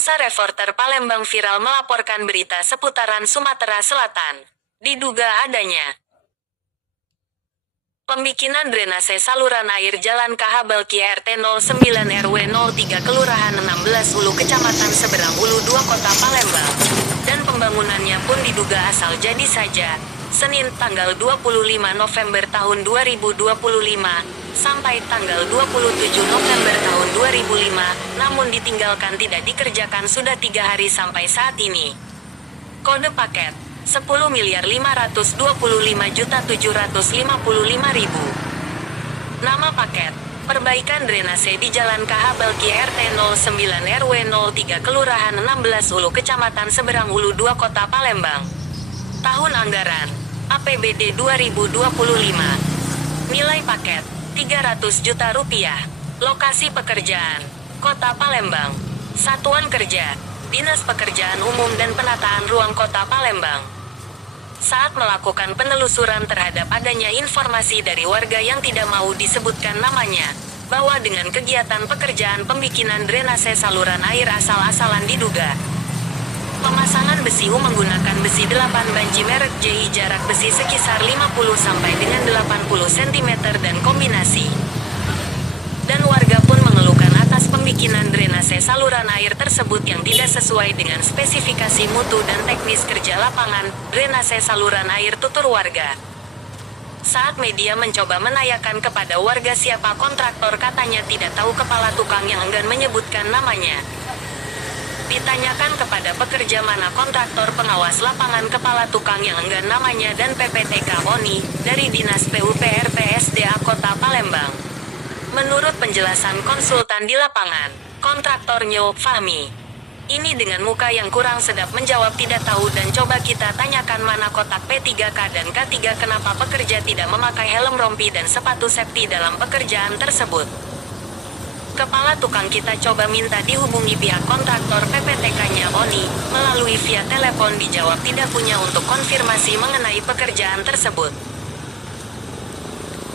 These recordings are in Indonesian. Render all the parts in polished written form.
Rosa Reporter Palembang viral melaporkan berita seputaran Sumatera Selatan. Diduga adanya pembikinan drainase saluran air Jalan KH Balki RT 09 RW 03 Kelurahan 16 Ulu Kecamatan Seberang Ulu 2 Kota Palembang. Dan pembangunannya pun diduga asal jadi saja. Senin tanggal 25 November tahun 2025 sampai tanggal 27 November tahun 2005, namun ditinggalkan tidak dikerjakan sudah 3 hari sampai saat ini. Kode paket 10.525.755.000. Nama paket perbaikan drainase di Jalan KH Balki RT 09 RW 03 Kelurahan 16 Ulu Kecamatan Seberang Ulu 2 Kota Palembang. Tahun anggaran APBD 2025. Nilai paket 300 juta rupiah. Lokasi pekerjaan Kota Palembang. Satuan Kerja Dinas Pekerjaan Umum dan Penataan Ruang Kota Palembang. Saat melakukan penelusuran terhadap adanya informasi dari warga yang tidak mau disebutkan namanya, bahwa dengan kegiatan pekerjaan pembikinan drainase saluran air asal-asalan diduga pemasangan besi U menggunakan besi 8 banci merek JI jarak besi sekitar 50 sampai dengan 80 cm dan kombinasi. Dan warga pun mengeluhkan atas pembikinan drainase saluran air tersebut yang tidak sesuai dengan spesifikasi mutu dan teknis kerja lapangan drainase saluran air, tutur warga. Saat media mencoba menanyakan kepada warga siapa kontraktor, katanya tidak tahu kepala tukang yang enggan menyebutkan namanya. Ditanyakan kepada pekerja mana kontraktor pengawas lapangan, kepala tukang yang enggan namanya dan PPTK ONI dari Dinas PUPR PSDA Kota Palembang. Menurut penjelasan konsultan di lapangan, kontraktor Nyo Fahmi ini dengan muka yang kurang sedap menjawab tidak tahu, dan coba kita tanyakan mana kotak P3K dan K3 kenapa pekerja tidak memakai helm rompi dan sepatu safety dalam pekerjaan tersebut. Kepala tukang kita coba minta dihubungi pihak kontraktor PPTK-nya ONI, melalui via telepon dijawab tidak punya untuk konfirmasi mengenai pekerjaan tersebut.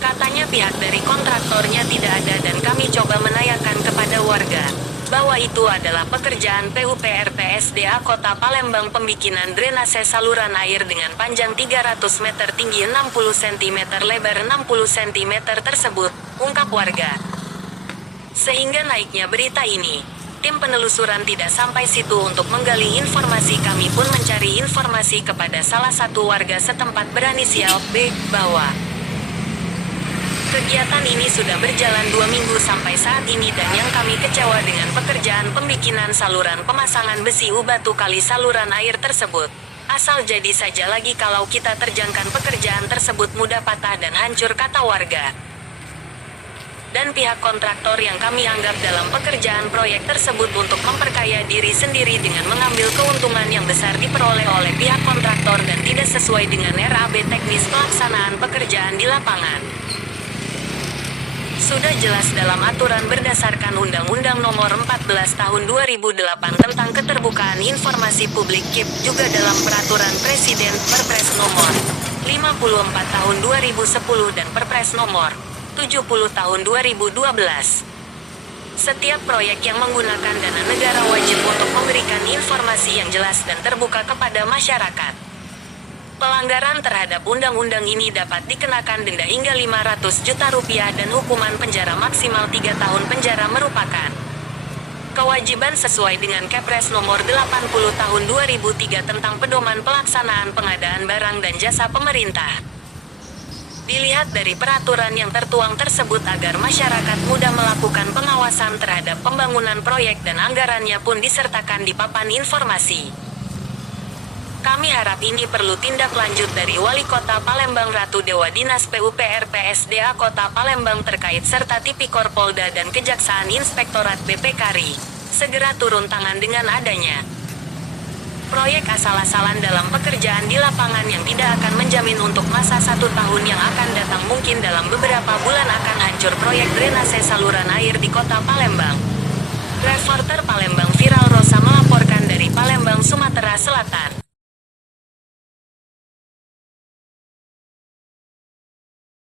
Katanya pihak dari kontraktornya tidak ada dan kami coba menanyakan kepada warga, bahwa itu adalah pekerjaan PUPR PSDA Kota Palembang pembikinan drainase saluran air dengan panjang 300 meter tinggi 60 cm lebar 60 cm tersebut, ungkap warga. Sehingga naiknya berita ini, tim penelusuran tidak sampai situ untuk menggali informasi. Kami pun mencari informasi kepada salah satu warga setempat berinisial B, bahwa kegiatan ini sudah berjalan 2 minggu sampai saat ini, dan yang kami kecewa dengan pekerjaan pembikinan saluran pemasangan besi U batu kali saluran air tersebut. Asal jadi saja lagi kalau kita terjangkan pekerjaan tersebut mudah patah dan hancur, kata warga. Dan pihak kontraktor yang kami anggap dalam pekerjaan proyek tersebut untuk memperkaya diri sendiri dengan mengambil keuntungan yang besar diperoleh oleh pihak kontraktor dan tidak sesuai dengan RAB teknis pelaksanaan pekerjaan di lapangan. Sudah jelas dalam aturan berdasarkan Undang-Undang Nomor 14 Tahun 2008 tentang Keterbukaan Informasi Publik KIP, juga dalam Peraturan Presiden Perpres Nomor 54 Tahun 2010 dan Perpres Nomor 70 tahun 2012. Setiap proyek yang menggunakan dana negara wajib untuk memberikan informasi yang jelas dan terbuka kepada masyarakat. Pelanggaran terhadap undang-undang ini dapat dikenakan denda hingga 500 juta rupiah dan hukuman penjara maksimal 3 tahun penjara, merupakan kewajiban sesuai dengan Kepres Nomor 80 tahun 2003 tentang pedoman pelaksanaan pengadaan barang dan jasa pemerintah. Dilihat dari peraturan yang tertuang tersebut agar masyarakat mudah melakukan pengawasan terhadap pembangunan proyek dan anggarannya pun disertakan di papan informasi. Kami harap ini perlu tindak lanjut dari Wali Kota Palembang Ratu Dewa, Dinas PUPR PSDA Kota Palembang terkait serta Tipikor Polda dan Kejaksaan Inspektorat BPKRI segera turun tangan dengan adanya proyek asal-asalan dalam pekerjaan di lapangan yang tidak akan menjamin untuk masa 1 tahun yang akan datang. Mungkin dalam beberapa bulan akan hancur proyek drainase saluran air di Kota Palembang. Reporter Palembang viral Rosa melaporkan dari Palembang, Sumatera Selatan.